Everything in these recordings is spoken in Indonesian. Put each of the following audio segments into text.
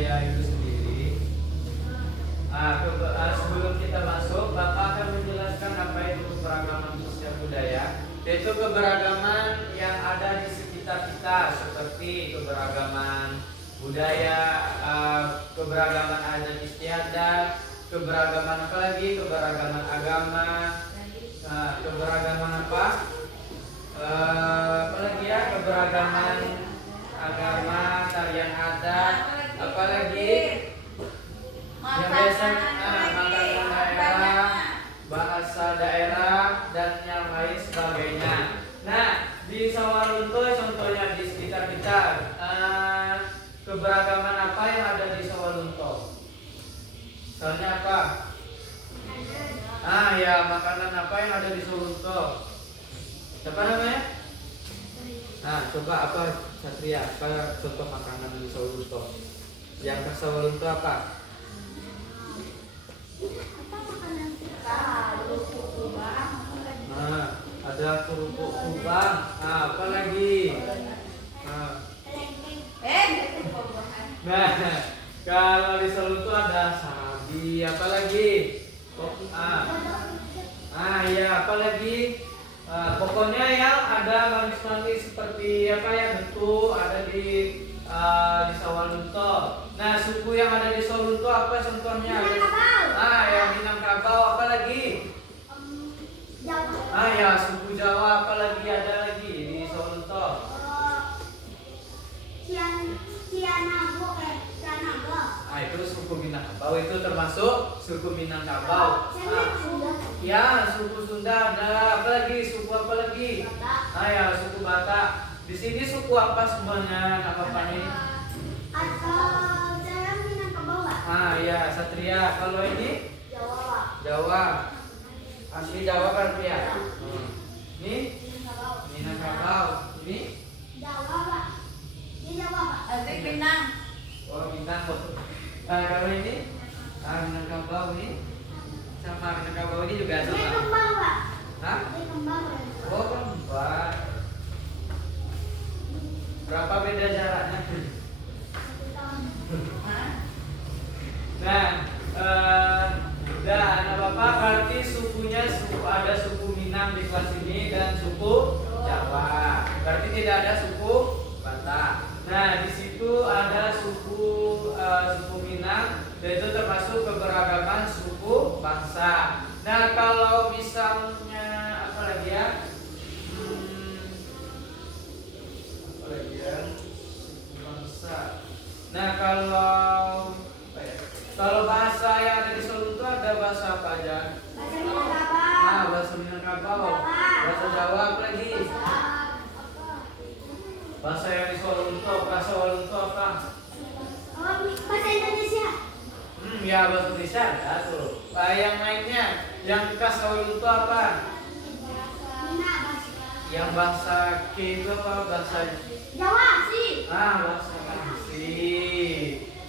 budaya itu sendiri. Sebelum kita masuk, Bapak akan menjelaskan apa itu keberagaman sosial budaya, yaitu keberagaman yang ada di sekitar kita, seperti keberagaman budaya, keberagaman adat istiadat, keberagaman apa lagi? Keberagaman agama, keberagaman apa? Apalagi ya? Keberagaman agama, tarian adat, apalagi yang biasa makanan daerah, bahasa daerah, dan yang lain sebagainya. Nah, di Sawalunto contohnya di sekitar kita, keberagaman apa yang ada di Sawalunto? Misalnya apa? Ya, makanan apa yang ada di Sawalunto? Siapa namanya? Coba apa Satria? Apa contoh makanan di Sawalunto? Yang ke Sawalunto apa? Ada kerupuk kubang. Apa lagi? Kalau di Solo itu ada sabi. Apa lagi? Ya, apa lagi? Pokoknya yang ada manis-manis seperti apa ya, betul ada di Sawalunto. Nah, suku yang ada di Sawalunto apa contohnya? Yang Minangkabau. Apa lagi? Jawa. Ya, suku Jawa. Apa lagi ada lagi di Sawalunto? Cianago. Itu suku Minangkabau, itu termasuk suku Minangkabau. Ya, suku Sunda ada. Apa lagi? Suku apa lagi? Ya, suku Batak. Di sini suku apa semuanya? Nama ini? Atau saya Minangkabau. Ya, Satria. Kalau ini? Jawa. Jawa. Asli Jawa kan ya? Ini? Minangkabau. Ini? Jawa, Pak. Ini Jawa, Pak. Asli Minang. Minang. Kalau ini? Minangkabau ini? Sama Minangkabau ini juga sama? Ini kembang, Pak. Ini kembang. Kembang. Berapa beda jaraknya? 1 tahun. Anak Bapak berarti sukunya ada suku Minang di kelas ini dan suku Jawa. Berarti tidak ada suku Batak. Nah, di situ ada suku Minang, dan itu termasuk keberagaman suku bangsa. Nah, kalau misalnya apa lagi ya? Suku bangsa. Nah, kalau bahasa yang ada di Solo itu ada bahasa apa aja? Bahasa Minangkabau. Bahasa Minangkabau. Bahasa Jawa apa lagi? Bahasa yang di Solo, bahasa Walunto apa? Bahasa Indonesia. Ya, bahasa Indonesia ada tuh. Yang lainnya, yang khas Walunto apa? Yang bahasa K itu apa? Bahasa Jawa sih. bahasa Tangsi.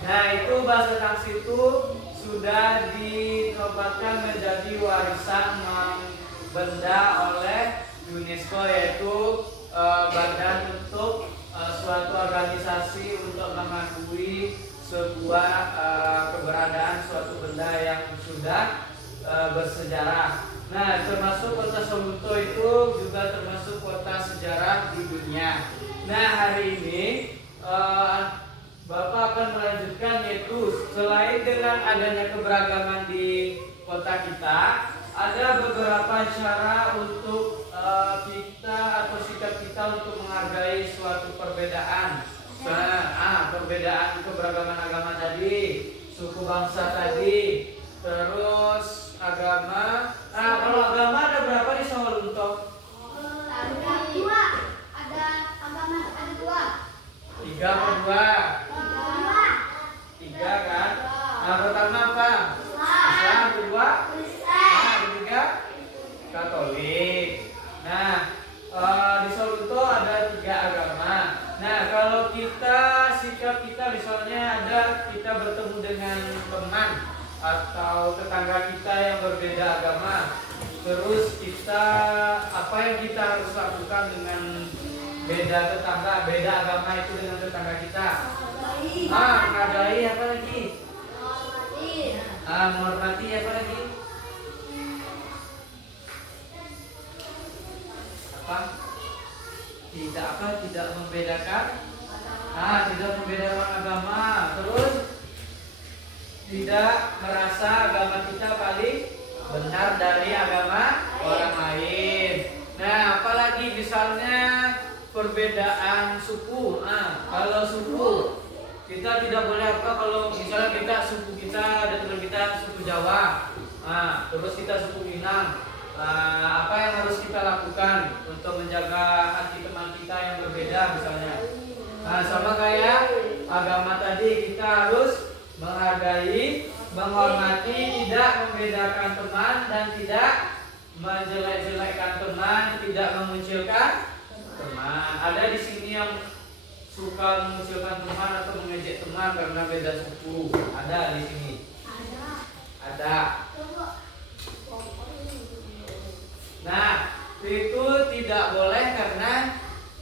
Nah, itu bahasa Tangsi itu sudah dinobatkan menjadi warisan benda oleh UNESCO, yaitu badan untuk suatu organisasi untuk mengakui sebuah keberadaan suatu benda yang sudah bersejarah. Nah, termasuk kota Solo itu juga termasuk kota sejarah di dunia. Nah, hari ini Bapak akan melanjutkan, yaitu selain dengan adanya keberagaman di kota kita, ada beberapa cara untuk kita atau sikap kita untuk menghargai suatu perbedaan. Perbedaan keberagaman agama tadi, suku bangsa tadi, terus agama. Kalau agama ada berapa di Sawalunto? Ada 2. Ada agama ada 2. 3 atau 2? 3 kan? Pertama apa? Islam. Kedua? Ketiga? Katolik. Nah, di Sawalunto ada 3 agama. Nah, kalau sikap kita misalnya kita bertemu dengan teman atau tetangga kita yang berbeda agama, terus apa yang kita harus lakukan dengan beda agama itu dengan tetangga kita? Menghargai apa lagi? Menghormati. Menghormati apa lagi? Apa? Tidak membedakan. Tidak membedakan agama. Terus tidak merasa agama kita paling benar dari agama orang lain. Nah, apalagi misalnya perbedaan suku. Kalau suku kita tidak boleh kalau misalnya suku kita ada teman kita suku Jawa, terus kita suku Minang, apa yang harus kita lakukan untuk menjaga hati teman kita yang berbeda misalnya? Sama kayak agama tadi, kita harus menghargai, menghormati, tidak membedakan teman dan tidak menjelek-jelekkan teman, tidak memunculkan teman. Ada di sini yang suka memunculkan teman atau mengejek teman karena beda suku. Ada di sini. Ada. Nah, itu tidak boleh karena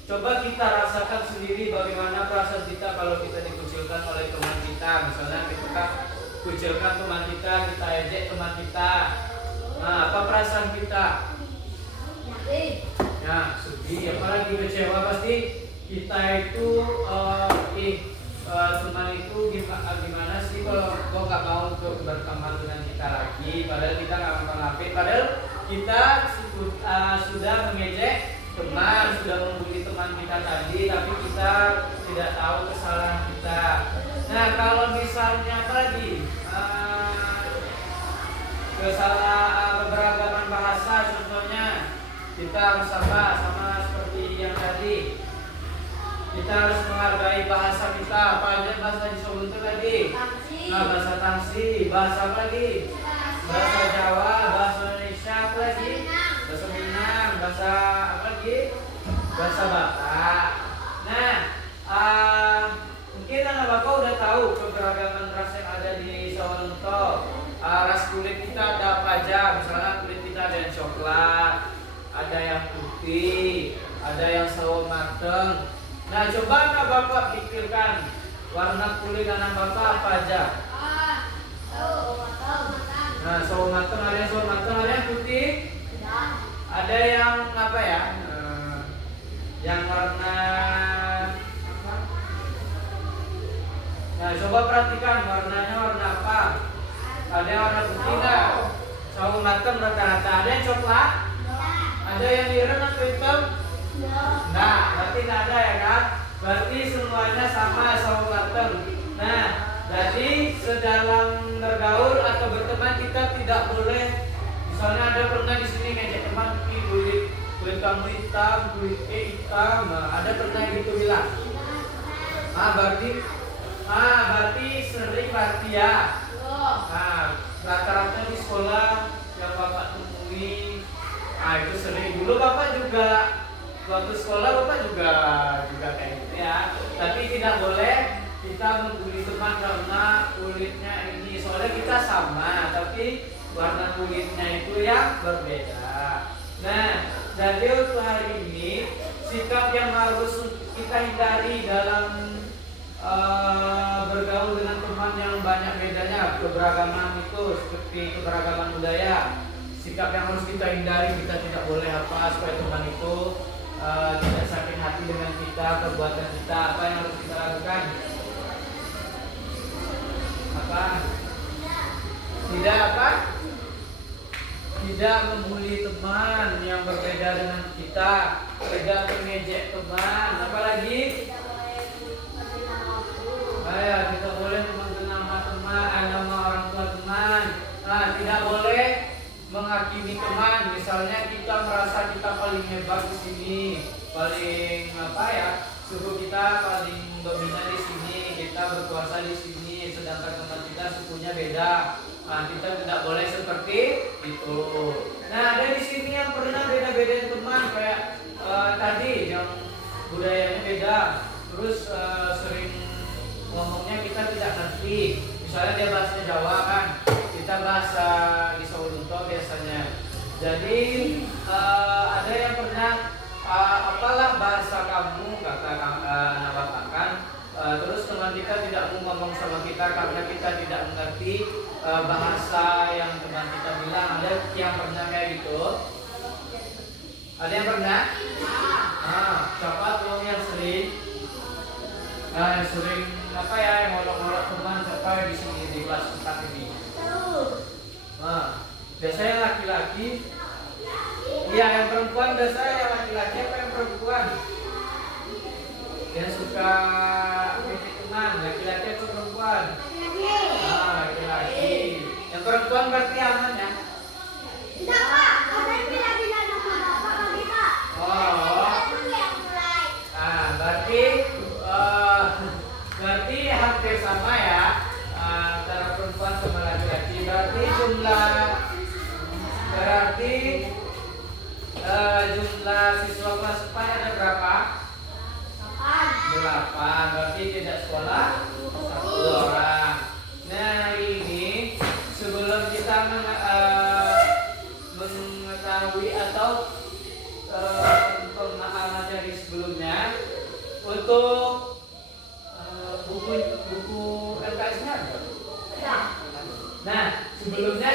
coba kita rasakan sendiri bagaimana perasaan kita kalau kita dikucilkan oleh teman kita. Misalnya kita kucilkan teman kita ejek teman kita. Apa perasaan kita? Sedih, apalagi kecewa pasti. Kita itu teman itu gimana sih kalau kok nggak mau untuk berteman dengan kita lagi, padahal kita nggak ngapa-ngapain, padahal kita sudah mengejek teman, sudah membuli teman kita tadi, tapi kita tidak tahu kesalahan kita. Nah, kalau misalnya apa lagi keberagaman bahasa, contohnya kita harus sama seperti yang tadi. Kita harus menghargai bahasa kita. Apa aja bahasa di Solo itu tadi? Bahasa Tangsi, bahasa apa lagi? Bahasa Jawa, bahasa Indonesia, apa lagi? Bahasa Minang, bahasa apa lagi? Bahasa Batak. Nah, mungkin anak bapak udah tahu keberagaman ras yang ada di Sawalunto. Ras kulit kita ada apa aja? Misalnya kulit kita ada yang coklat, ada yang putih, ada yang sawo mateng. Nah, coba anak bapak pikirkan warna kulit anak bapak apa aja? Nah, sawo mateng, ada yang sawo mateng, ada yang putih, ada yang apa ya? Yang warna apa? Nah, coba perhatikan warnanya warna apa? Ada yang warna putih nggak? Sawo mateng rata-rata. Ada yang coklat? Ada yang ireng atau hitam? Nah, berarti tidak ada ya kan? Berarti semuanya sama sawo mateng. Nah, jadi sedalam bergaul atau berteman kita tidak boleh, misalnya ada pernah di sini ngejek teman, kulit kamu hitam, kulit hitam. Nah, ada pernah gitu bilang. Berarti sering berarti ya. Nah, rata-rata di sekolah yang bapak temui, itu sering. Dulu bapak juga waktu sekolah bapak juga kayak gitu ya. Tapi tidak boleh kita membuli teman karena kulitnya ini. Soalnya kita sama, tapi warna kulitnya itu yang berbeda. Nah, jadi untuk hari ini sikap yang harus kita hindari dalam bergaul dengan teman yang banyak bedanya, keberagaman itu seperti keberagaman budaya. Sikap yang harus kita hindari, kita tidak boleh supaya teman itu tidak sakit hati dengan kita, perbuatan kita. Apa yang harus kita lakukan? Apa? Tidak membuli teman yang berbeda dengan kita, tidak mengejek teman. Apalagi? Kita boleh memanggil nama teman, nama orang tua teman. Tidak boleh menghakimi teman. Misalnya kita merasa kita paling hebat di sini, paling suku kita paling dominan di sini, kita berkuasa di sini, sedangkan teman kita sukunya beda. Kita tidak boleh seperti itu. Nah, ada di sini yang pernah beda-bedain teman kayak tadi yang budayanya beda, terus sering ngomongnya kita tidak ngerti. Misalnya dia bahasa Jawa kan, kita bahasa di Sawalunto biasanya. Jadi ada yang pernah apalah bahasa kamu, kata anak bapak kan, Terus teman kita tidak mau ngomong sama kita karena kita tidak mengerti bahasa yang teman kita bilang. Ada yang pernah kayak gitu? Ada yang pernah? Siapa tuh yang sering? Yang sering apa ya, yang ngolok-ngolok teman siapa di sini di kelas 4 ini? Biasanya laki-laki. Iya, yang perempuan biasanya yang laki-laki apa yang perempuan? Yang suka kritik teman, laki-laki atau perempuan? Laki-laki. Yang perempuan berarti aman ya? Tidak, Pak. Ada yang bilang sama Bapak lagi, Pak. Berarti hampir sama ya antara perempuan sama laki-laki. Jumlah siswa kelas 4 ada berapa? 8. Berarti tidak sekolah 1 orang. Nah, ini sebelum kita mengetahui atau pemahaman dari sebelumnya, untuk buku LKS-nya ada? Nah, sebelumnya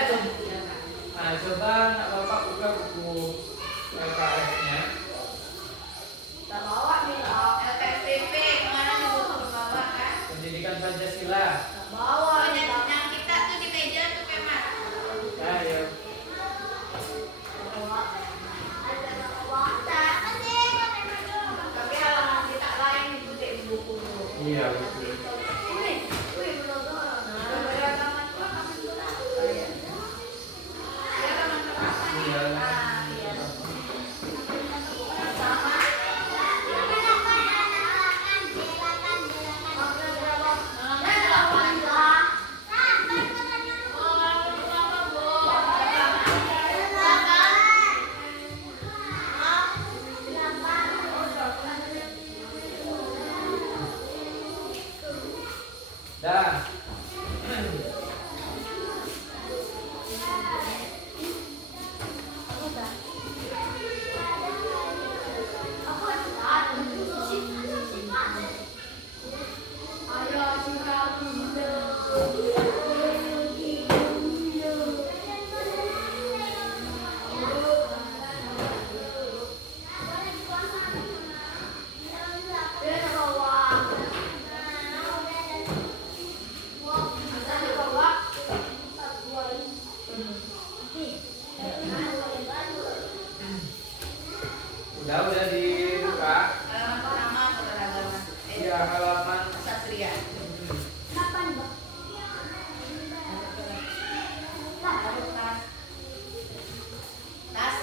coba nak Bapak buka buku LKS-nya. Kita bawa nih loh. LKSPP kemana nih Bu? Bawa kan? Pendidikan Pancasila. Bawa yang kita tuh di meja tuh Kemal. Ayo. Tapi halaman kita lain di buku. Iya, betul. Dah. Udah dibuka. Halaman pertama keberagaman. Ya, halaman Satria. Tas.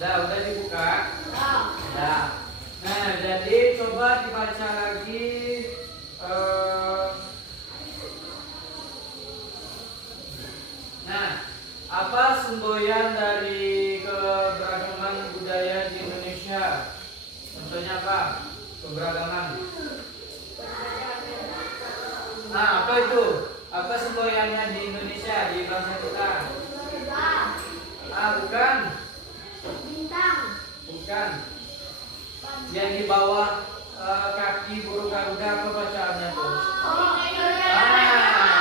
udah dibuka. Nah, jadi coba dibaca lagi. Apa semboyan dari keberagaman budaya di Indonesia? Contohnya apa? Keberagaman. Apa itu? Apa semboyannya di Indonesia, di bangsa kita? Bukan. Bintang. Bukan. Yang di bawah kaki burung garuda, apa bacaannya tuh?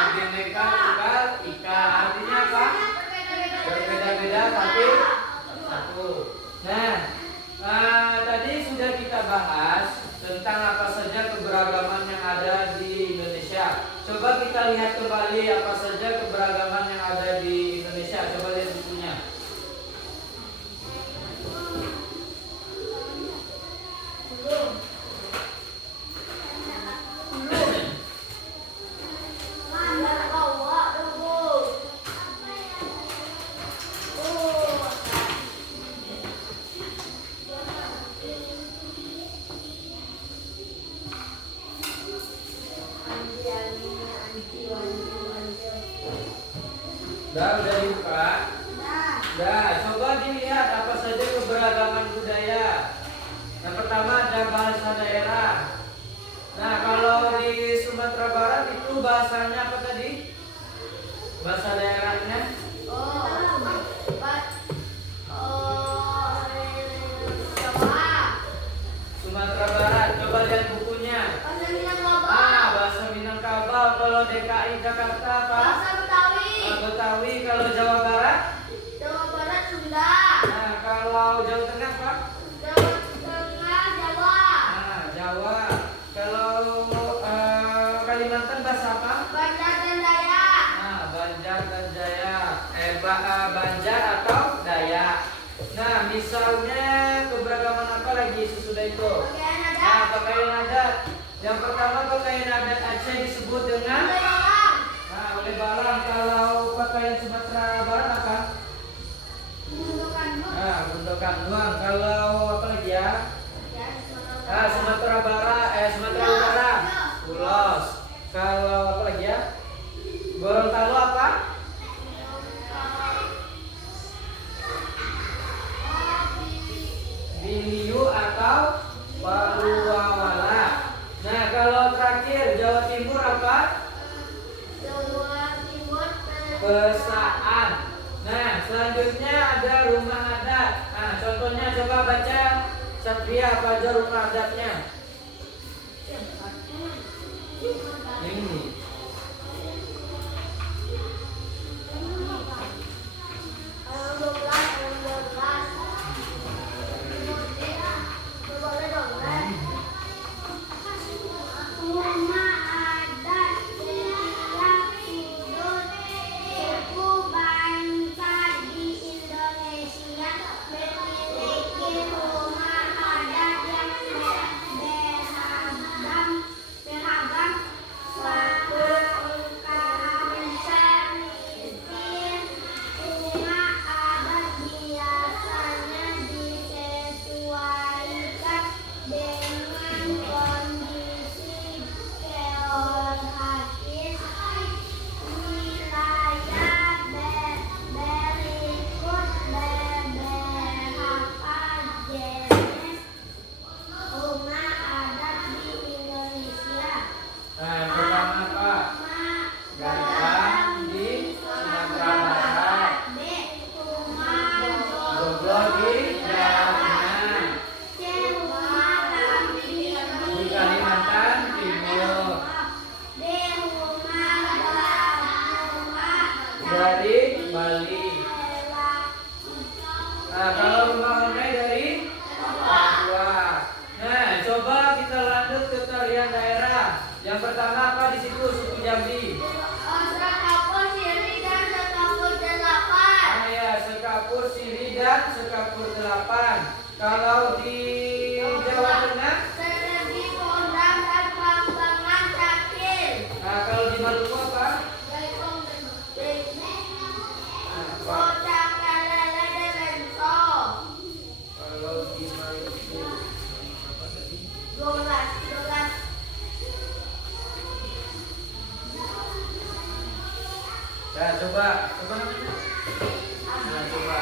Bineka Tunggal Ika. Artinya apa? Berbeda-beda tapi satu. Tadi sudah kita bahas tentang apa saja keberagaman yang ada di Indonesia. Coba kita lihat kembali apa saja keberagaman yang ada di Indonesia. Coba lihat bukunya. Udah dibuka? Coba dilihat apa saja keberagaman budaya. Yang pertama ada bahasa daerah. Nah, kalau di Sumatera Barat itu bahasanya apa tadi? Bahasa daerahnya? Sumatera Barat. Coba lihat bukunya. Bahasa Minangkabau. Kalau DKI Jakarta apa? Betawi. Kalau Jawa Barat? Nah, kalau Jawa Tengah apa? Nah, Jawa. Kalau Kalimantan bahasa apa? Nah, Banjar dan Jaya. Banjar atau Dayak. Nah, misalnya keberagaman apa lagi sesudah itu? Nah, pakaian adat. Yang pertama pakaian adat Aceh disebut dengan oleh Balang. Kalau pakaian Sumatera Barat apa? Gundukan doang. Kalau apa lagi ya? Sumatera Utara, ulos. Kalau apa lagi ya? Gorontalo apa? Biliu atau Paluawala. Nah, kalau terakhir Jawa Timur apa? Pesaan. Nah, selanjutnya ada rumah adat. Nah, contohnya coba baca Satria, apa aja rumah adatnya? Ini. Dari Bali. Nah, kalau rumah Honai dari Papua. Nah, coba kita lanjut ke tarian daerah. Yang pertama apa di situ? Suku Jambi. Sekapur, siri dan sekapur delapan. Kalau di Jawa Tengah? Nah, kalau di Maluku apa? Kalau di Maluku apa tadi? 12. Nah, coba namanya. Nah, coba.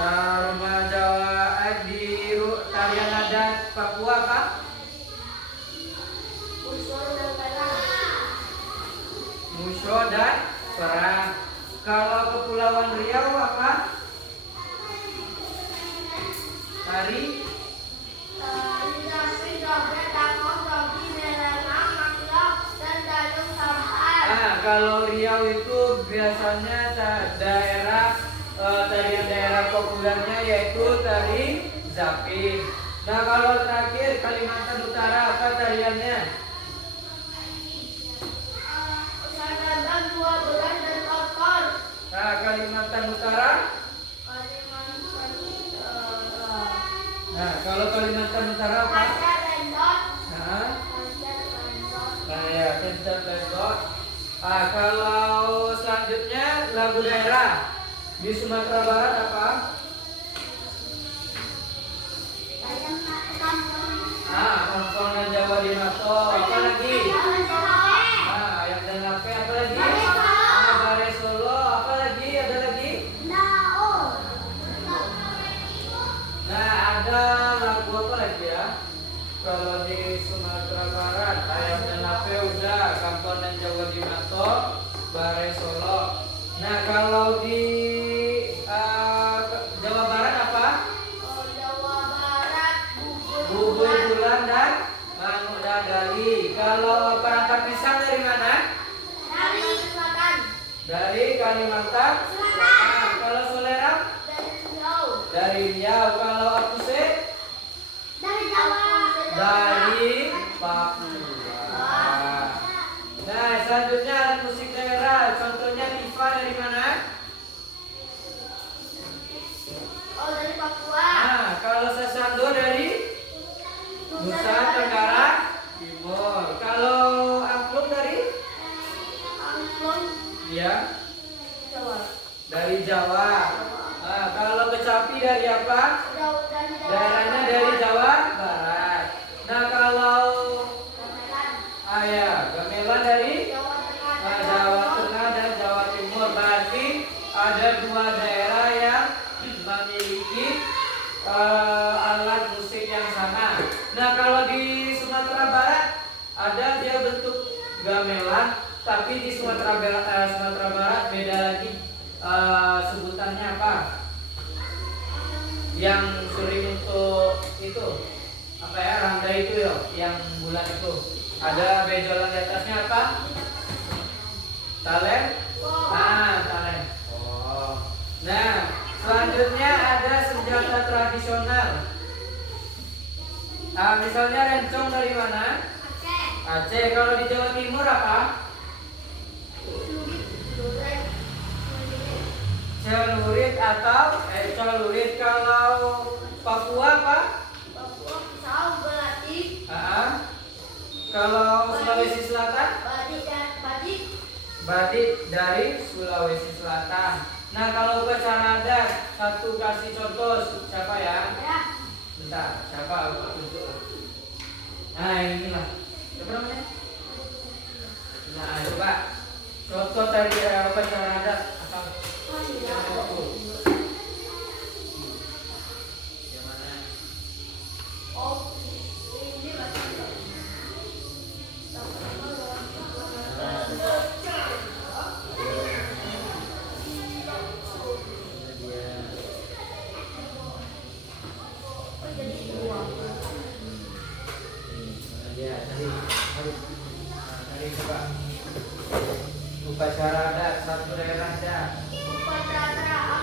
Rumah Jawa di tarian adat Papua apa? Musyo dan perang. Kalau Kepulauan Riau apa? Tari kalau Riau itu biasanya daerah tarian daerah populernya yaitu tari Zapin. Nah, kalau terakhir Kalimantan Utara apa tariannya? Nah, Kalimantan Utara. Nah, kalau Kalimantan Utara apa? Nah, ya, Kalimantan Lendot. Kalau selanjutnya lagu daerah di Sumatera Barat apa? Kampung dan Jawa di Mato. Apa lagi? Ayam dan Lape. Apa lagi? Bare Solo. Apa lagi? Ada lagi? Nah, ada lagu apa lagi ya? kalau di Sumatera Barat ayam dan ape udah, Kampung dan Jawa di Mato, Bare Solo. Nah kalau di Jawa Barat apa? Oh, Jawa Barat bubur Bubur bulan. bulan dan manuk dadali. Kalau perangkat pisang dari mana? Dari selatan. Dari Kalimantan. Selatan. Nah, kalau Soleram Dari Riau. dari Riau. Kalau Apuse Dari Jawa. dari Papua. Nah, selanjutnya alat musik daerah. Contohnya Tifa dari mana? Oh, dari Papua. Nah, kalau Sasando dari Nusa Tenggara Timur. Kalau Angklung dari Angklung. ya Jawa. dari Jawa. Nah, kalau kecapi dari apa? Dari Daerahnya dari Jawa Barat. Nah, kalau Gamelan. ya, gamelan dari Jawa Tengah. Jawa Tengah dan Jawa Timur. Berarti ada dua daerah yang memiliki alat musik yang sama. Nah, kalau di Sumatera Barat ada dia bentuk gamelan, tapi di Sumatera Barat beda lagi sebutannya apa? Yang sering untuk itu apa ya, rangda itu ya, yang bulat itu. Ada benjolan di atasnya apa? Talent. Nah, talent. Oh. Nah, selanjutnya ada senjata tradisional. Nah, misalnya rencong dari mana? Aceh. Kalau di Jawa Timur apa? Celurit atau celurit. Kalau Papua apa? Papua pisau belati. Kalau Sulawesi Selatan? Badik dan badik. Batik dari Sulawesi Selatan. Nah, kalau upacara adat, satu kasih contoh siapa ya? Ya. Bentar, siapa aku tunjuk? Nah, inilah. Siapa namanya? Nah, coba contoh dari upacara adat apa? Yang mana? Oh, ini masih. Tadi coba upacara adat satu daerah adat. Upacara apa?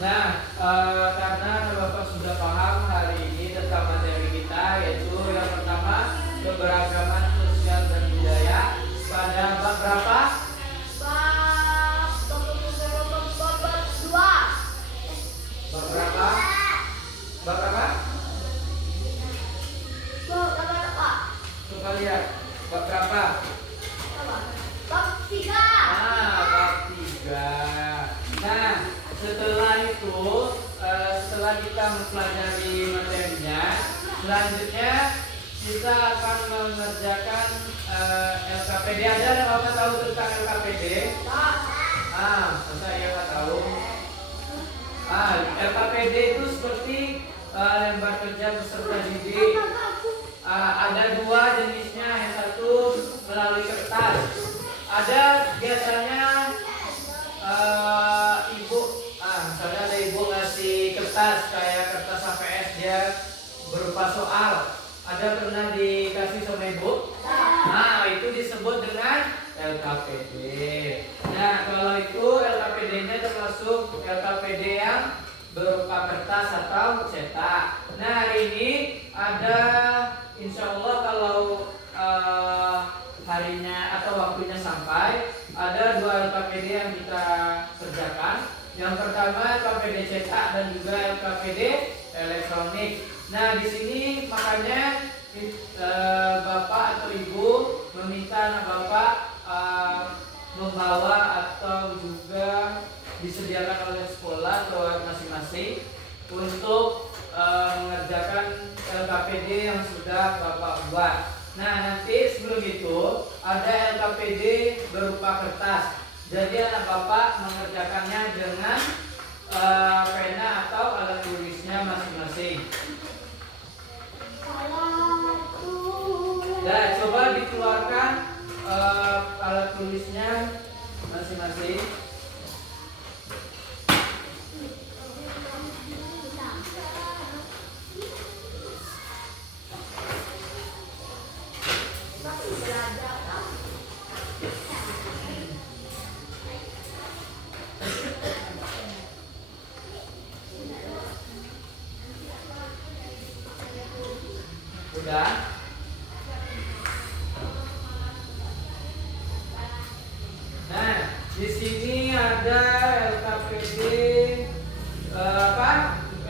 Nah, karena Bapak sudah paham hari ini tentang materi kita, yaitu yang pertama keberagaman sosial dan budaya. Pada bab berapa? Bab dua. Bab berapa? Bab berapa? Bab apa? Coba lihat. Bab berapa? Bab tiga. Bab 3. Nah, setelah itu, setelah kita mempelajari materinya, selanjutnya kita akan mengerjakan LKPD. Ada yang Bapak tahu tentang LKPD? Masa ya nggak tahu? LKPD itu seperti lembar kerja peserta didik. Ada dua jenisnya, yang satu melalui kertas. Ada biasanya ibu, misalnya ada ibu ngasih kertas kayak kertas HVS, dia berupa soal. Ada pernah dikasih sama ibu? Nah, itu disebut dengan LKPD. Nah, kalau itu LKPD-nya termasuk LKPD yang berupa kertas atau cetak. Nah, hari ini ada, insya Allah kalau harinya atau waktunya sampai, ada 2 LKPD yang kita kerjakan. Yang pertama LKPD cetak dan juga LKPD elektronik. Nah, di sini makanya Bapak atau Ibu meminta anak Bapak membawa atau juga disediakan oleh sekolah lewat masing-masing untuk mengerjakan LKPD yang sudah Bapak buat. Nah, nanti sebelum itu ada LKPD berupa kertas. Jadi anak Bapak mengerjakannya dengan pena atau alat tulisnya masing-masing. Nah, coba dikeluarkan alat tulisnya masing-masing. Udah. Nah, di sini ada LKPD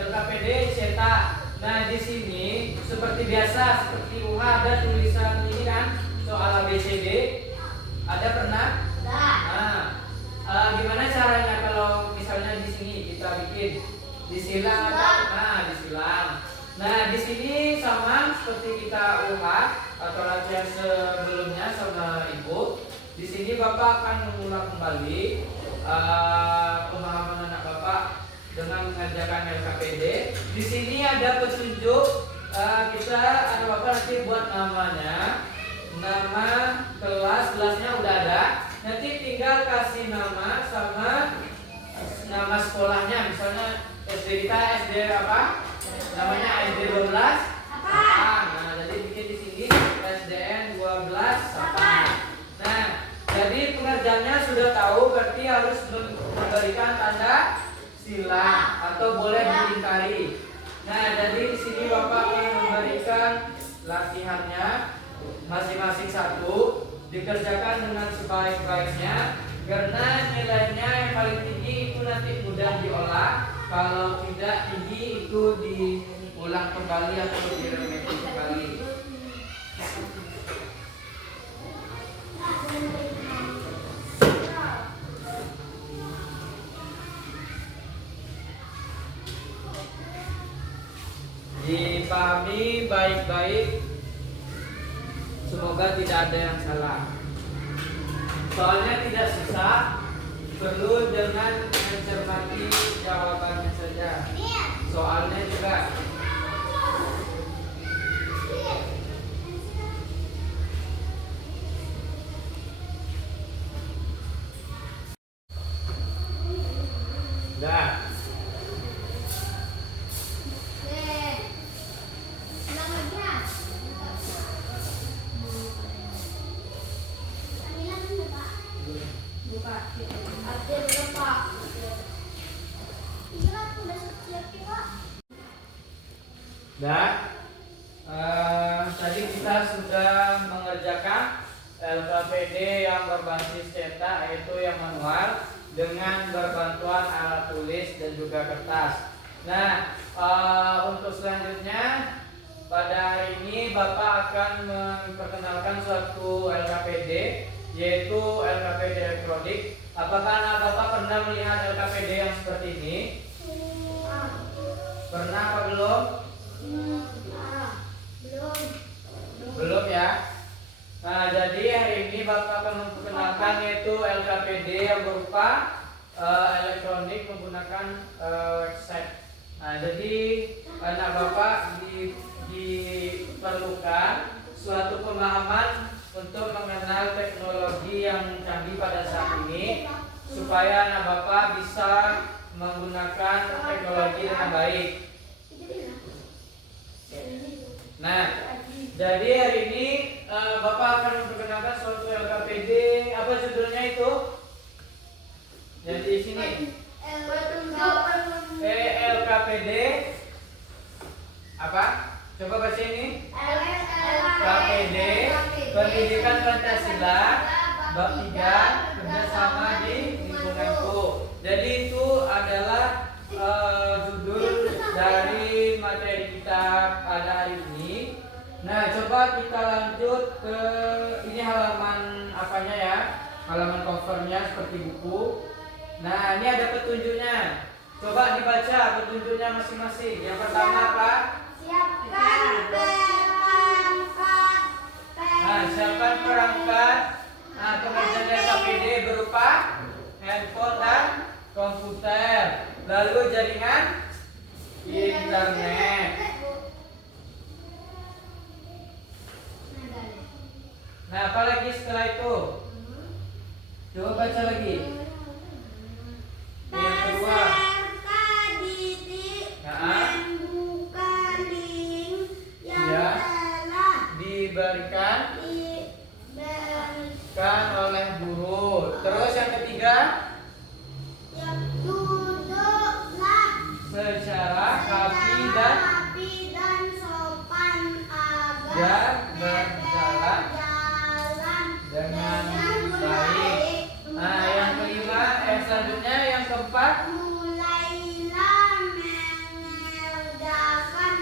LKPD cetak. Nah, di sini seperti biasa, seperti UH ada tulisan ini kan, soal ABCD. Ada pernah? Nah, gimana caranya kalau misalnya di sini kita bikin disilang atau disilang. Nah, di sini sama seperti kita UH atau latihan sebelumnya sama Ibu. Di sini Bapak akan mengulang kembali pemahaman anak Bapak dengan mengerjakan LKPD. Di sini ada petunjuk anak Bapak nanti buat namanya, nama kelasnya udah ada. Nanti tinggal kasih nama sama nama sekolahnya. Misalnya SD kita SD apa? Namanya SD 12 Sapang. Nah, jadi bikin di sini SDN 12 Sapang. Nah, jadi pengerjaannya sudah tahu, berarti harus memberikan tanda silang atau boleh dilingkari. Nah, jadi di sini Bapak akan memberikan latihannya masing-masing satu, dikerjakan dengan sebaik-baiknya karena nilainya yang paling tinggi itu nanti mudah diolah. Kalau tidak tinggi itu diulang kembali atau diremeti kembali. Dipahami baik-baik. Semoga tidak ada yang salah. Soalnya tidak susah. Perlu dengan mencermati jawabannya saja. Soalnya juga. Dah. Dan tadi kita sudah mengerjakan LKPD yang berbasis cetak, yaitu yang manual dengan berbantuan alat tulis dan juga kertas. Nah, untuk selanjutnya pada hari ini Bapak akan memperkenalkan suatu LKPD, yaitu LKPD elektronik. Apakah anak Bapak pernah melihat LKPD yang seperti ini? Pernah apa belum? Belum ya. Nah, jadi hari ini Bapak akan memperkenalkan yaitu LKPD yang berupa elektronik menggunakan website. Nah, jadi anak Bapak diperlukan suatu pemahaman untuk mengenal teknologi yang canggih pada saat ini supaya anak Bapak bisa menggunakan teknologi dengan baik. Nah, jadi hari ini Bapak akan memperkenalkan suatu LKPD. Apa judulnya itu? Jadi di sini LKPD apa? Coba baca ini. LKPD Pendidikan Pancasila bab 3 kerjasama di lingkunganku. Jadi itu adalah judul dari materi kita pada hari ini. Nah, coba kita lanjut ke ini halaman apanya ya? Halaman covernya seperti buku. Nah, ini ada petunjuknya. Coba dibaca petunjuknya masing-masing. Yang pertama apa? Siapkan Nah, siapkan perangkat pengerjaan dari KPD berupa handphone dan komputer, lalu jaringan internet. Nah, apa lagi setelah itu? Coba baca lagi. Yang kedua. Membuka link yang Ya. telah Diberikan diberikan oleh guru. Terus yang ketiga, yang duduklah secara rapi dan sopan agar Ya, berjalan jalan dengan baik. Nah, yang kelima, selanjutnya yang keempat, mulailah mengerjakan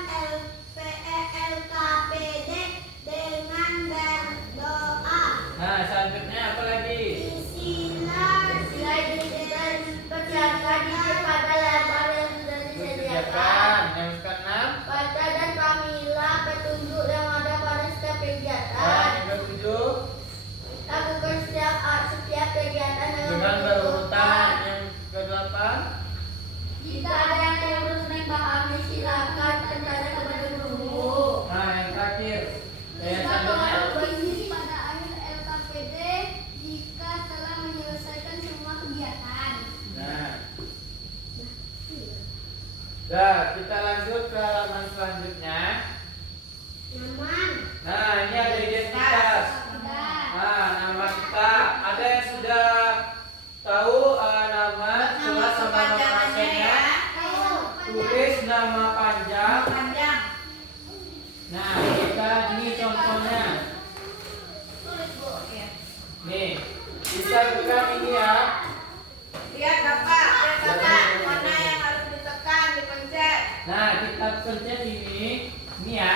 LKPD dengan berdoa. nah selanjutnya apa lagi? Isilah persiapkan pada lembar yang sudah Kerjakan. Yang keenam, Baca dan pamilah petunjuk yang ada pada setiap dan kegiatan. yang ketujuh, Lakukan setiap kegiatan dengan berurutan. Yang kedelapan, Jika ada yang kurang dipahami, silakan tanya kepada guru. nah yang terakhir, yang Jika selanjutnya. telah berisi pada akhir LKPD jika telah menyelesaikan semua kegiatan. Nah, dah kita lanjut ke halaman selanjutnya. Nyaman. Nah, ini ada identitas. Nah, nama kita. Ada yang sudah tahu nama kelas sama nama absennya? Tulis nama panjang. Nah, kita ini contohnya. Nih, bisa bukan ini ya. Lihat Bapak, mana yang harus ditekan, dipencet. Nah, kita pencet ini ya.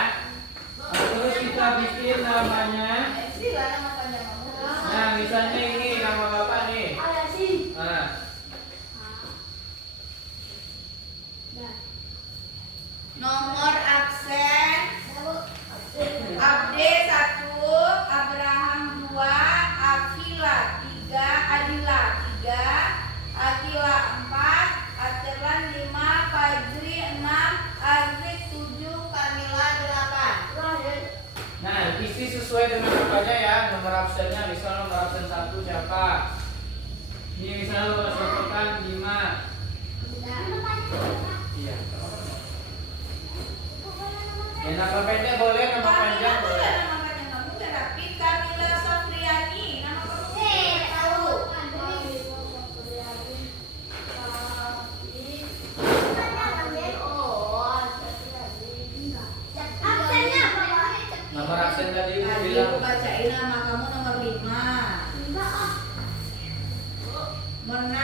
Terus kita bikin namanya. Sila nama panjang kamu. Nah, misalnya ini nama bapak nih. Nah, Nomor absen Abde 1, Abraham 2, Akila 3, Adila 3, Akila 4, Acerlan 5, Fajri 6, Azik 7, Kamila 8. nah isi sesuai dengan namanya ya. Nomor absennya, misalnya nomor absen 1 siapa? Ini misalnya nomor absen kan 5. Iya. Ya, nama pendek boleh, nama panjang Kamila tuh boleh. ya nama panjang kamu tapi Kamila Sofriani nama kamu tahu. Nomor absen tadi ibu Tadi bilang. aku bacain nama kamu nomor 5. Nomor 6.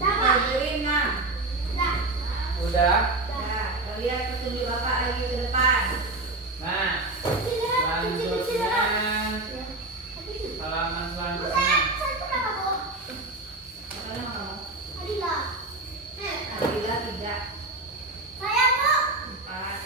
Fajri 6. Udah. Nah, lihat petunjuk Bapak lagi ke depan. Nah, selanjutnya halaman selanjutnya. Apa nama kamu? Adila. Nabila 3. Saya Bu. 4.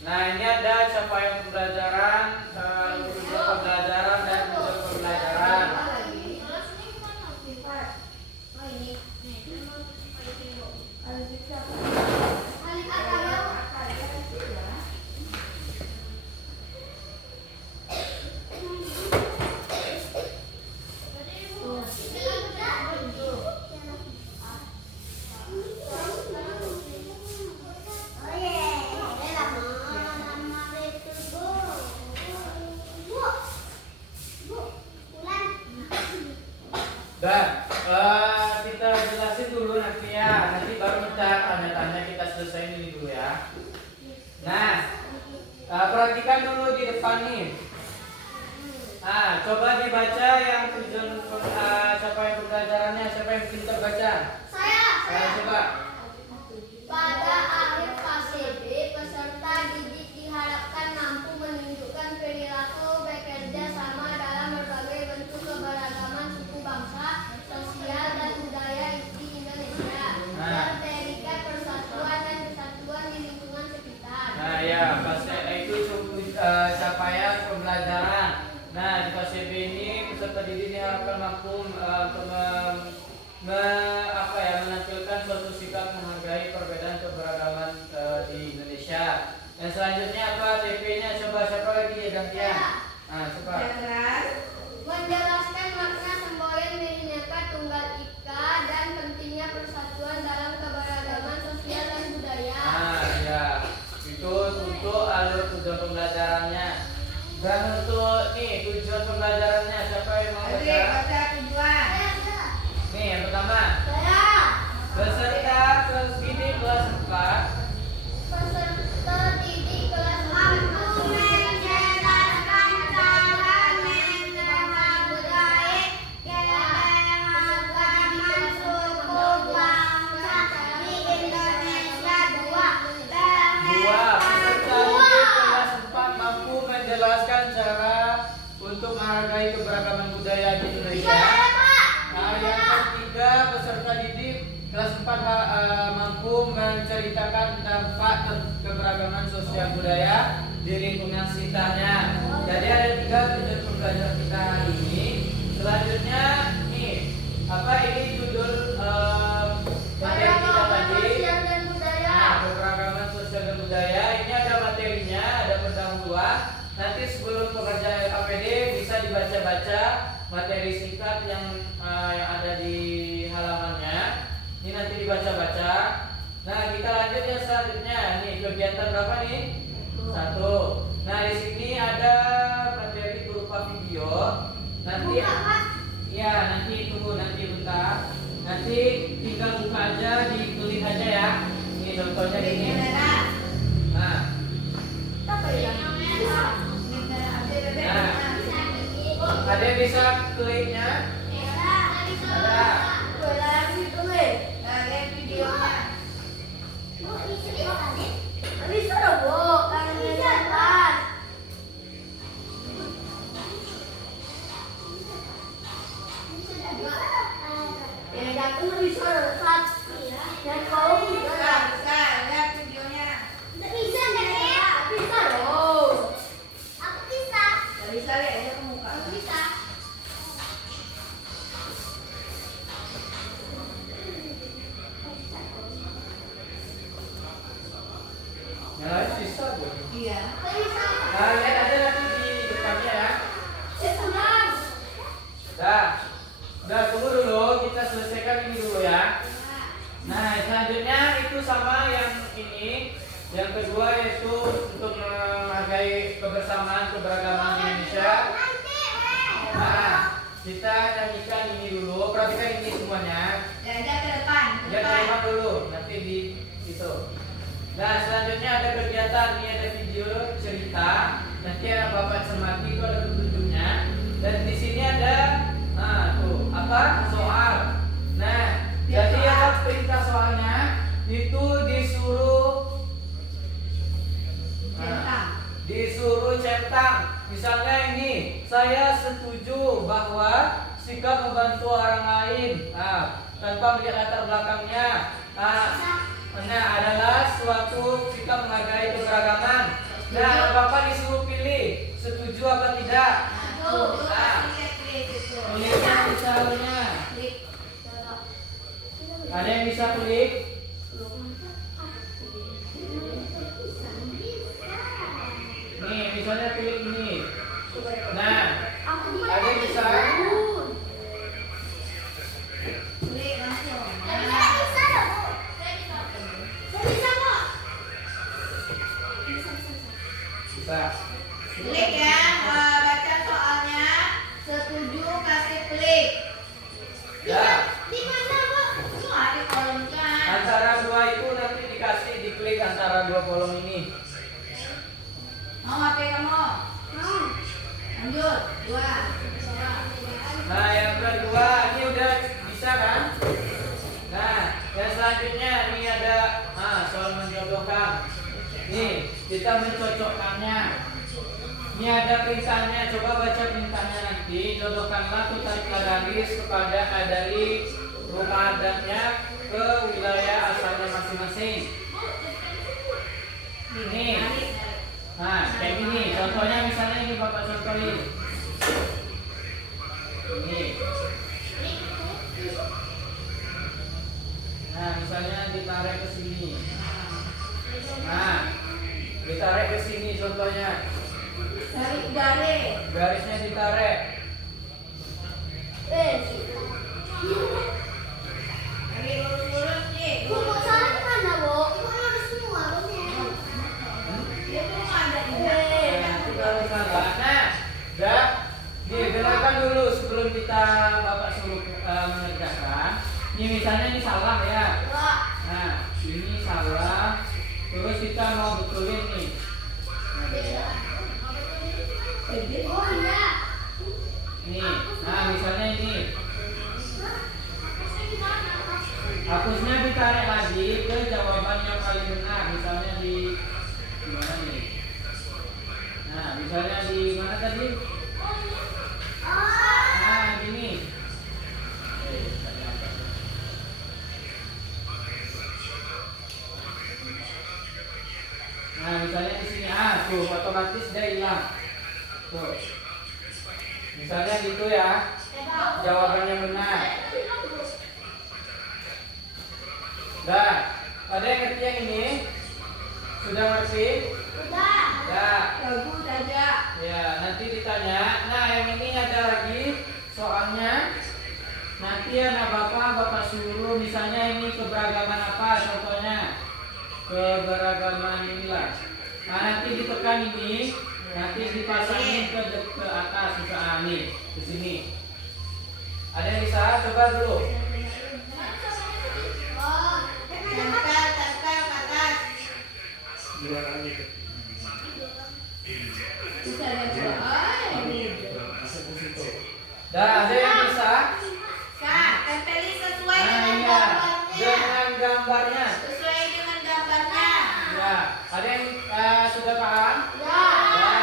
Nah, ini ada capaian pembelajaran, tujuan pembelajaran dan tujuan pembelajaran. Dan kita jelasin dulu nanti ya. Nanti baru kita tanya-tanya, kita selesai ini dulu ya. Nah, perhatikan dulu di depan nih. Nah, coba dibaca yang tujuan siapa yang pembelajarannya, siapa yang pintar baca. Saya. Coba. Pada akhir fase B, peserta didik diharapkan mampu menunjukkan perilaku bekerja sama dalam berbagai bentuk keberagaman suku bangsa, sosial dan budaya mampu untuk menampilkan suatu sikap menghargai perbedaan keberagaman di Indonesia. Yang selanjutnya apa TP-nya? Coba siapa lagi ya gantian? Nah, coba. Menjelaskan makna semboyan Bhinneka Tunggal Ika dan pentingnya persatuan dalam keberagaman sosial dan budaya. Nah, ya. Itu untuk alur tujuan pembelajarannya. Dan untuk nih tujuan pembelajarannya siapa yang mau baca? Baca tujuan. Nih yang pertama. Saya Peserta didik kelas 4 peserta didik kelas 4 menjelaskan cara mengenal budaya keberagaman suku bangsa di Indonesia. Dua, peserta didik kelas 4 mampu menjelaskan cara untuk menghargai keberagaman budaya di Indonesia. Nah, yang ketiga, peserta didik kelas 4 mampu menceritakan dampak keberagaman sosial budaya di lingkungan sekitarnya. Jadi ada 3 tujuan pembelajaran kita hari ini. Selanjutnya nih, apa ini judul materi kita tadi? Nah, keberagaman sosial dan budaya. Ini ada materinya, ada pendahuluan. Nanti sebelum pekerjaan LKPD bisa dibaca-baca materi singkat yang ada di halamannya. Ini nanti dibaca-baca. Nah, kita lanjut ya selanjutnya. Nih, kegiatan berapa nih? 1. Nah, di sini ada materi berupa video. Nanti ya, nanti tunggu nanti bentar. Nanti tinggal buka aja, diklik aja ya. Ini contohnya gini. Nah, ada yang bisa kliknya? Ada. Dan kalau bisa lihat videonya. nggak bisa loh. Aku bisa. Gak bisa lihat aja ke muka. Aku bisa. Yang lain bisa buat. Iya. Nggak bisa. Nah, lihat aja nanti di depannya ya. Senang. Udah tunggu dulu, kita selesaikan ini dulu ya. Nah, selanjutnya itu sama yang ini. Yang kedua yaitu untuk menghargai kebersamaan keberagaman Indonesia. Nah, kita nyanyikan ini dulu. Perhatikan ini semuanya. Jangan ke depan. Ke Ya, depan. terima dulu. Nanti di itu. Nah, selanjutnya ada kegiatan. Ini ada video cerita. Nanti ada Bapak cermati itu ada petunjuknya. Dan di sini ada, nah tuh apa? Soal. Nah, jadi apa perintah soalnya? Itu disuruh disuruh centang. Misalnya ini, saya setuju bahwa sikap membantu orang lain tanpa melihat latar belakangnya adalah suatu sikap menghargai keberagaman. Nah, Bapak disuruh pilih setuju apa tidak. Pilihnya misalnya. Ada yang bisa klik? Nih, misalnya pilih ini. Nah, ada yang bisa? Klik langsung. Bisa. Klik ya, baca soalnya. Setuju kasih klik. Ya. Itu ada kolom kan. Antara dua itu nanti dikasih diklik antara dua kolom ini. Mau HP kamu? Lanjut. 2. Nah, yang kedua ini udah bisa kan? Nah, yang selanjutnya ini ada soal menjodohkan. Nih, kita mencocokkannya. Ini ada perintahnya. Coba baca perintahnya nanti. Jodohkanlah tariklah garis kepada dari rumah adatnya ke wilayah asalnya masing-masing. Ini. Nah, kayak gini. Contohnya misalnya ini Bapak contohin. Ini. ditarik ke sini. Nah, ditarik ke sini contohnya. Tarik garis. Garisnya ditarik. Tarik lurus-lurus nih. Buku sana di mana, Bu? Ibu harus semua, Bu. Dia tuh ada di Nah, kita harus salah. Nah, udah digerakkan dulu sebelum kita Bapak suruh mengerjakan. Ini misalnya ini salah ya. Nah, ini salah. Terus kita mau betulin nih. Oh iya. Ini. Nah, misalnya ini. Hapusnya ditarik lagi ke jawaban yang paling benar. Misalnya di mana nih? Nah, misalnya di mana tadi? Nah, gini. Nah, misalnya di sini tuh otomatis dia hilang. Tuh. Misalnya gitu ya. Jawabannya benar. Dah, ada yang ngerti yang ini? Sudah ngerti? Udah. Ya. bagus aja. Ya, nanti ditanya. Nah, yang ini ada lagi soalnya. Nanti anak bapak suruh misalnya ini keberagaman apa contohnya? Keberagaman inilah. Nah, nanti ditekan ini, nanti dipasangin ke atas misalnya nih, ke sini. Ada yang bisa? Coba dulu. Oh, Tempel ke atas. Dua kali. Bisa ada. Masuk ke situ. Dah, ada yang bisa? Kak, tempeli sesuai Nah, dengan iya. gambarnya. Dengan gambarnya. Sesuai dengan gambarnya. Ya, ada yang sudah paham? Ya.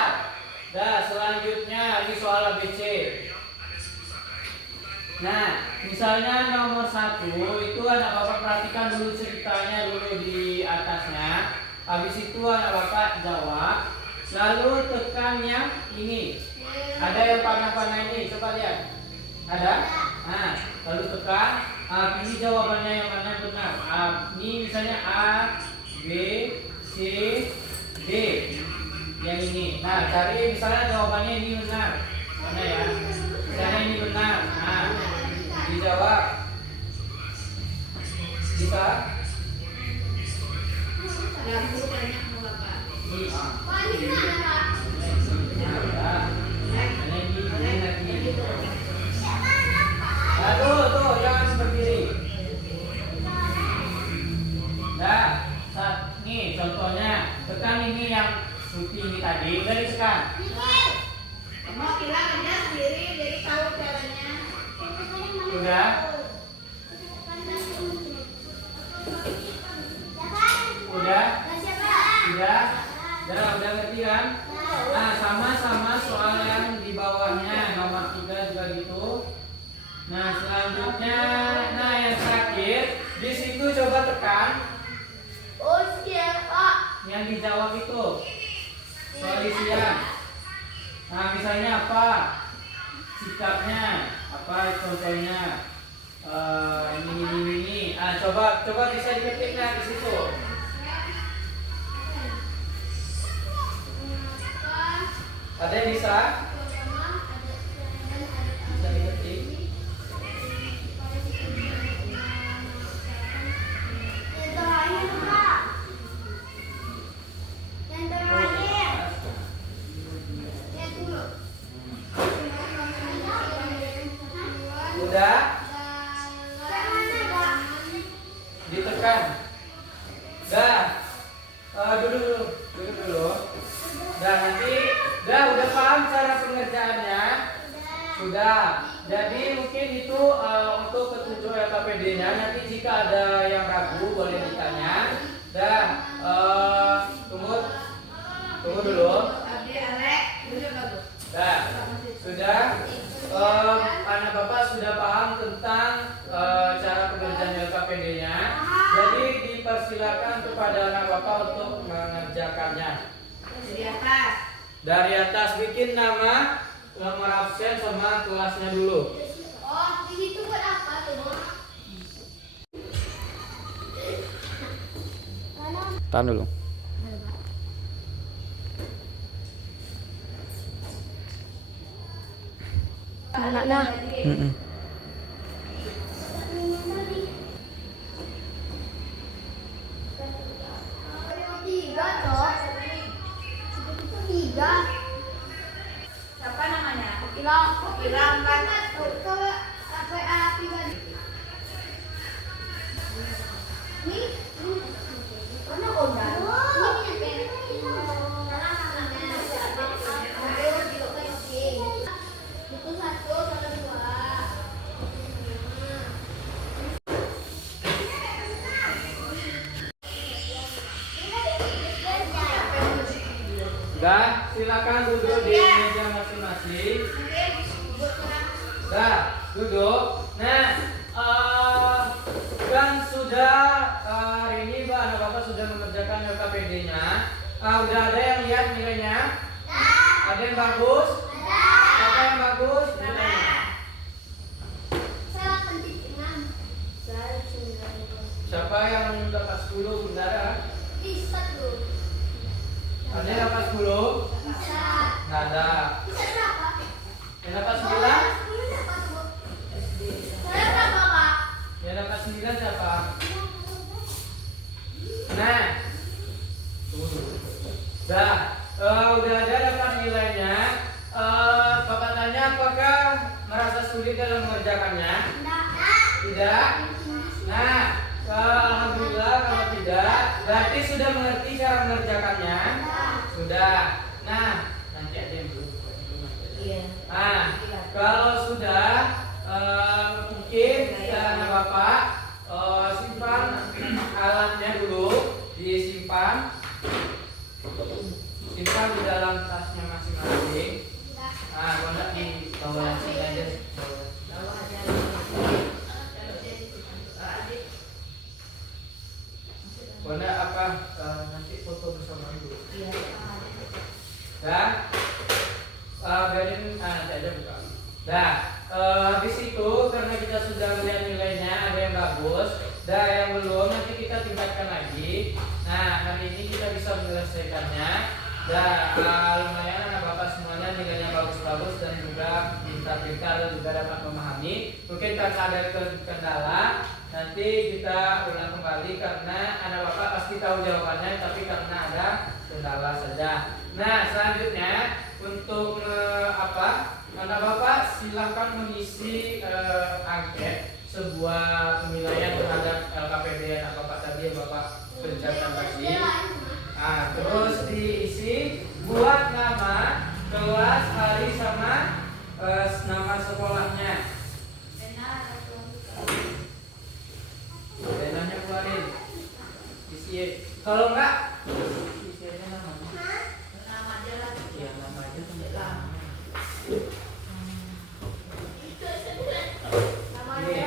Dah, selanjutnya ini soal ABC. Nah, misalnya nomor 1 itu anak bapak perhatikan dulu ceritanya dulu di atasnya. Habis itu anak bapak jawab. Lalu tekan yang ini. Ada yang panah-panah ini, coba lihat. Ada? Nah, lalu tekan. Ini jawabannya yang mana yang benar. Ini misalnya A, B, C, D. Yang ini. Nah, cari misalnya jawabannya ini benar. Mana ya? Misalnya ini benar. Nah, dijawab. Bisa? Lampu banyak mau apa? Ini. Wah, ini mana, Pak? Tuh, jangan berdiri. Nah, nih contohnya, tekan ini yang putih ini tadi, udah ditekan. Mau bilang aja sendiri, jadi tahu caranya. Udah? Udah? Udah? Udah ngerti kan? Nah, sama-sama soal yang di bawahnya, nomor 3 juga gitu. Nah, selanjutnya, nah yang terakhir, di situ coba tekan Oh, siapa? yang dijawab itu. Solisian. Nah, misalnya apa? Sikapnya, apa contohnya? Ini. Coba bisa diketiknya di situ. Ada yang bisa? Bisa diketik. Udah? Ditekan. Dah. Dulu. Dah, nanti udah paham cara pengerjaannya? Sudah. Jadi mungkin itu untuk petunjuk LKPD-nya. Nanti jika ada yang ragu boleh ditanya. Dah, tunggu dulu. Abdi Alek, udah bagus. Dah, sudah. Anak bapak sudah paham tentang cara pengerjaan LKPD-nya. Jadi dipersilakan kepada anak bapak untuk mengerjakannya. Dari atas bikin nama, nomor absen sama kelasnya dulu. Oh, di situ buat apa tuh? Tahan dulu. Anak-anak. Tiga toh. Itu tiga. Siapa namanya? Hilang. Hilang kan? Coba WA pribadi. Ini mana udah? Itu satu sama dua. Dah, silakan duduk di meja masing-masing. Dah, duduk. Nah, kan sudah hari ini anak bapak sudah mengerjakan LKPD-nya. Udah ada yang lihat nilainya? Ada yang bagus? Apa yang bagus? Nilainya. Saya 8,6. Saya 9. Siapa yang dapat 10 saudara? Bisa tuh. Ada yang dapat 10? Bisa. Nggak ada. Bisa berapa? Yang dapat 9? Saya berapa, Pak? Yang dapat 9 siapa? Nah, tunggu dulu. Dah, udah ada dapat nilainya. Bapak tanya apakah merasa sulit dalam mengerjakannya? Tidak. Nah, alhamdulillah kalau tidak, berarti sudah mengerti cara mengerjakannya. Sudah. Nah, nanti aja yang belum. Iya. Nah, kalau sudah, mungkin anak bapak simpan alatnya dulu, disimpan, simpan di dalam tasnya masing-masing. Nah, kalau nggak di bawah sini aja. Kalau nggak apa, nanti foto bersama dulu. Iya. Dan biarin nanti aja buka. Nah, habis itu karena kita sudah melihat nilainya ada yang bagus, dan yang belum nanti kita tingkatkan lagi. Nah, hari ini kita bisa menyelesaikannya. Dan lumayan anak bapak semuanya nilainya bagus-bagus dan juga pintar-pintar dan juga dapat memahami. Mungkin karena ada kendala, nanti kita ulang kembali karena anak bapak pasti tahu jawabannya, tapi karena ada kendala saja. Nah, selanjutnya untuk anak bapak silahkan mengisi angket sebuah penilaian terhadap LKPD anak bapak tadi yang bapak kerjakan tadi. Nah, terus diisi buat nama, kelas, hari sama nama sekolahnya. Denahnya keluarin. Isi. Kalau enggak, isi aja namanya. Nama aja lah. Iya, nama aja sampai lama. Ini,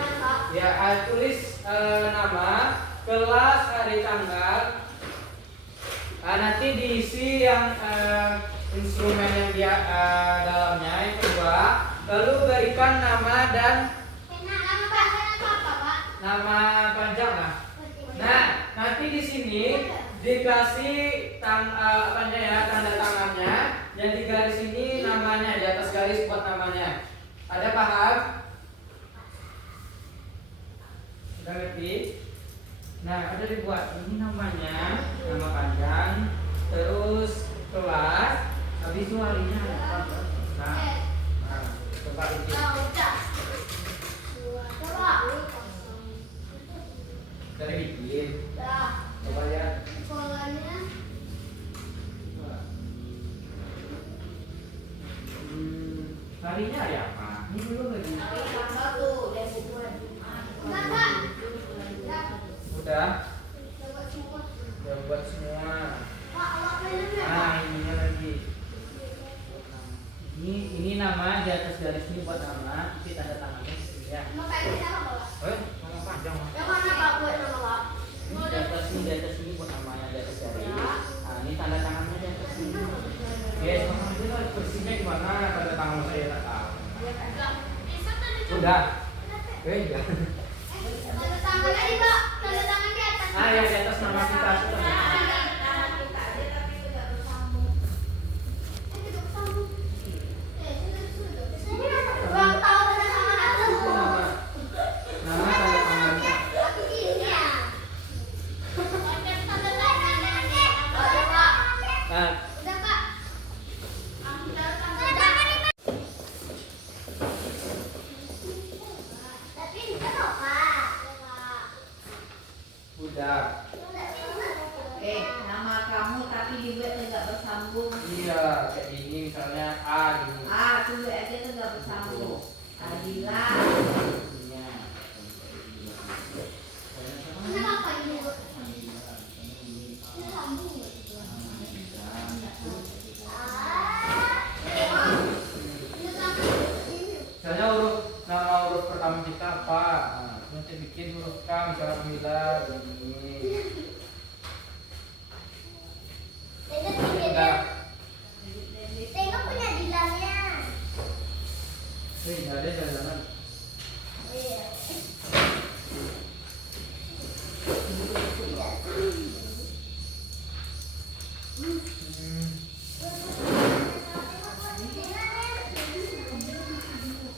ya, tulis nama, kelas, hari, tanggal. Nanti diisi yang instrumen yang di dalamnya yang kedua. Lalu berikan nama dan nama panjang lah. Nah, nanti di sini dikasih tanda tangannya dan di garis ini namanya, di atas garis buat namanya. Ada paham? Sudah ngerti? Nah, ada dibuat ini namanya, nama panjang, terus kelas, habis itu harinya ada apa? Nah, coba bikin. Dari bikin. Coba lihat. Harinya hari apa? Ini belum lagi. Udah? Udah buat semua. Nah, ininya lagi. Ini nama di atas garis ini buat nama, nanti tanda tangannya ya. Nama panjang. Ini di atas ini buat namanya di atas garis. Nah, ini tanda tangannya di atas sini. Yes, ini bersihnya gimana? Tanda tangan saya tak tahu. Udah. Ya. Tanda tangan di atas. Ah, ya di atas nama kita. Nama kamu tapi juga tidak bersambung. Iya, kayak ini misalnya A gini. Tunggu aja tidak bersambung. Adila. Iya. Kenapa ini? Ini lambung. Misalnya nama huruf pertama kita apa? Nah, nanti bikin huruf K misalnya Kamila gini. Udah. Tengok punya Dilannya. Nggak ada jalan-jalan. Iya.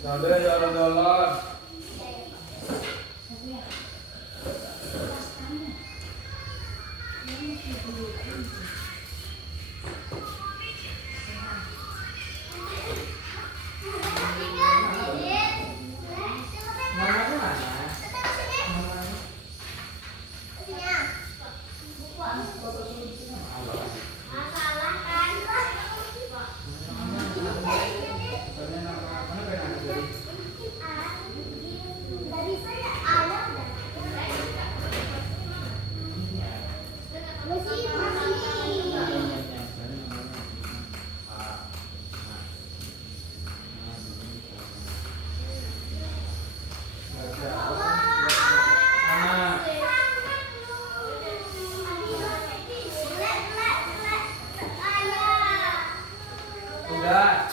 Nggak ada jalan-jalan. Namanya mana? Namanya? Misalnya nama mana pengen anak jadi? Udah.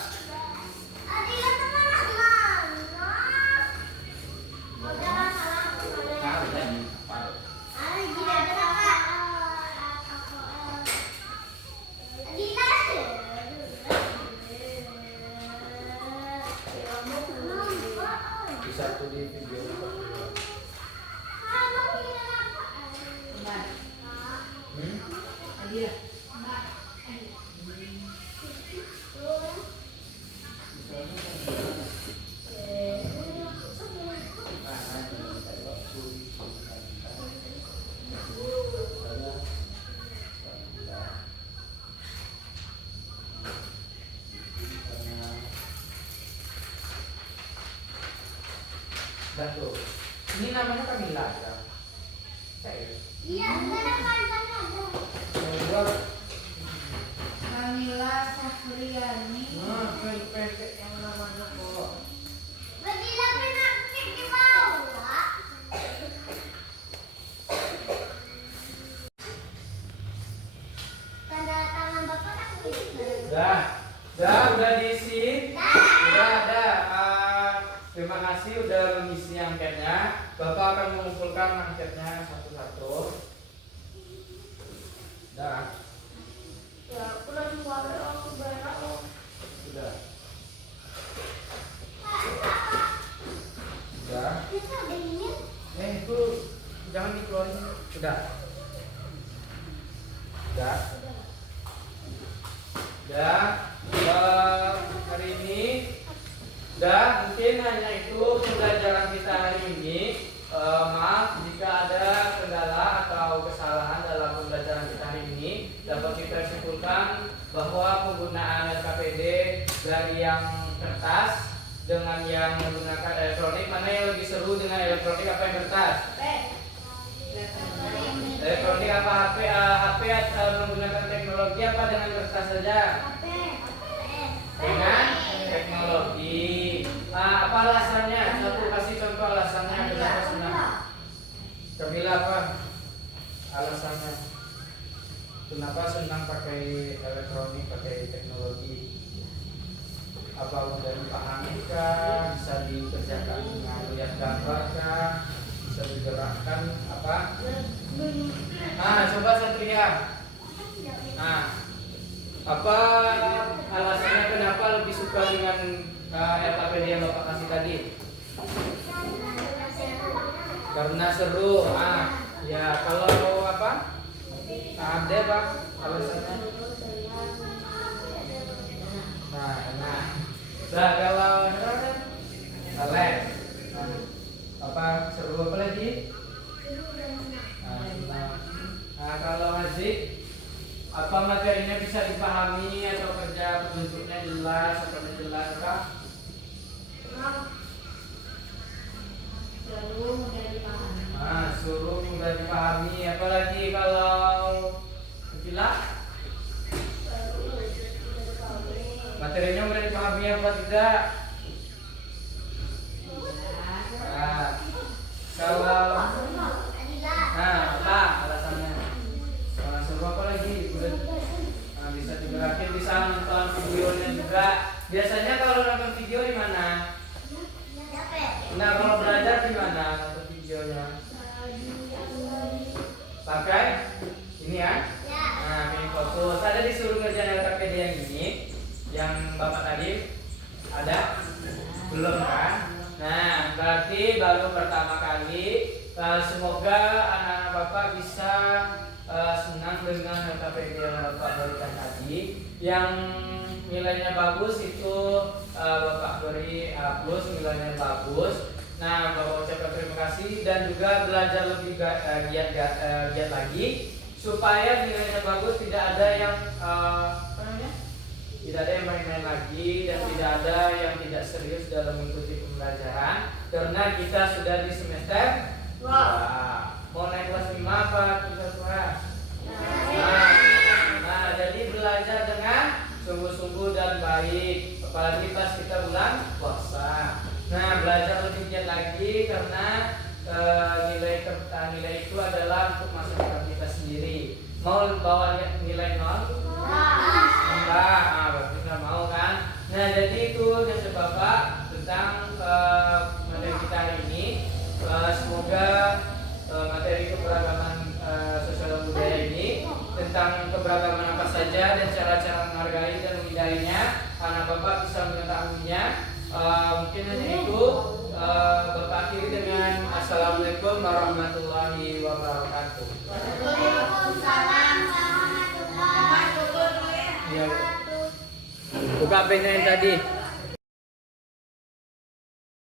Nah, udah. Apa? Bisa tuh di video. Hmm? Adila. Dan tuh, ini namanya Kamila ya. Saya. Kedua, Kamila Safriani. nah, pendek yang namanya kok. Udah diisi. Udah ada. Terima kasih udah mengisi angketnya. Bapak akan mengumpulkan angketnya satu-satu. Dah. Sudah. Sudah. Itu jangan dikeluarin. Sudah. Sudah. Sudah. Hari ini udah, mungkin hanya itu pembelajaran kita hari ini. Maaf jika ada kendala atau kesalahan dalam pembelajaran kita hari ini. Dapat kita simpulkan bahwa penggunaan LKPD dari yang kertas dengan yang menggunakan elektronik, mana yang lebih seru dengan elektronik apa yang kertas? Elektronik apa HP? HP menggunakan teknologi apa dengan kertas saja? Dengan teknologi. Apa alasannya? Satu kasih contoh alasannya. Kenapa senang? Kamila apa alasannya? Kenapa senang pakai elektronik, pakai teknologi? Apa mudah dipahami kah? Bisa dikerjakan dengan lihat gambar kah? Bisa digerakkan apa? Coba Satria. Apa alasannya kenapa lebih suka dengan LKPD yang Bapak kasih tadi? Karena seru. Ya kalau apa? Ada Pak alasannya? Nah kalau Alek, apa seru apa lagi? sih? Apa materinya bisa dipahami atau kerja bentuknya jelas atau tidak jelas kah? Seru mudah dipahami. Nah, suruh mudah dipahami. Apalagi kalau gila materinya mudah dipahami apa tidak? Nah, kalau apa alasannya? Suruh apa lagi? Nah, bisa digerakin, bisa nonton videonya juga. Biasanya kalau nonton video di mana? Nah, kalau belajar di mana nonton videonya? Pakai ini ya? Nah, main fokus. Ada disuruh ngerjain LKPD yang ini, yang Bapak tadi ada? Belum kan? Nah, berarti baru pertama kali. Semoga anak-anak Bapak bisa senang dengan LKPD yang Bapak berikan tadi. Yang nilainya bagus itu Bapak beri A+, nilainya bagus. Nah, Bapak ucapkan terima kasih dan juga belajar lebih giat lagi supaya nilainya bagus, tidak ada yang tidak ada yang main-main lagi dan tidak ada yang tidak serius dalam mengikuti pembelajaran karena kita sudah di semester mau naik kelas 5 apa kelas kelas? Nah, jadi belajar dengan sungguh-sungguh dan baik, apalagi pas kita bulan puasa. Nah, belajar lebih giat lagi karena nilai itu adalah untuk masa depan kita sendiri. Mau bawa nilai 0? Enggak, berarti nggak mau kan? Nah, jadi itu yang Bapak tentang materi kita hari ini. Semoga materi keberagaman sosial dan budaya ini tentang keberagaman apa saja dan cara-cara menghargai dan menghindarinya, anak Bapak bisa mengetahuinya. Mungkin hanya itu. Bapak akhiri dengan Assalamualaikum warahmatullahi wabarakatuh. Waalaikumsalam warahmatullahi wabarakatuh. Buka pennya yang tadi.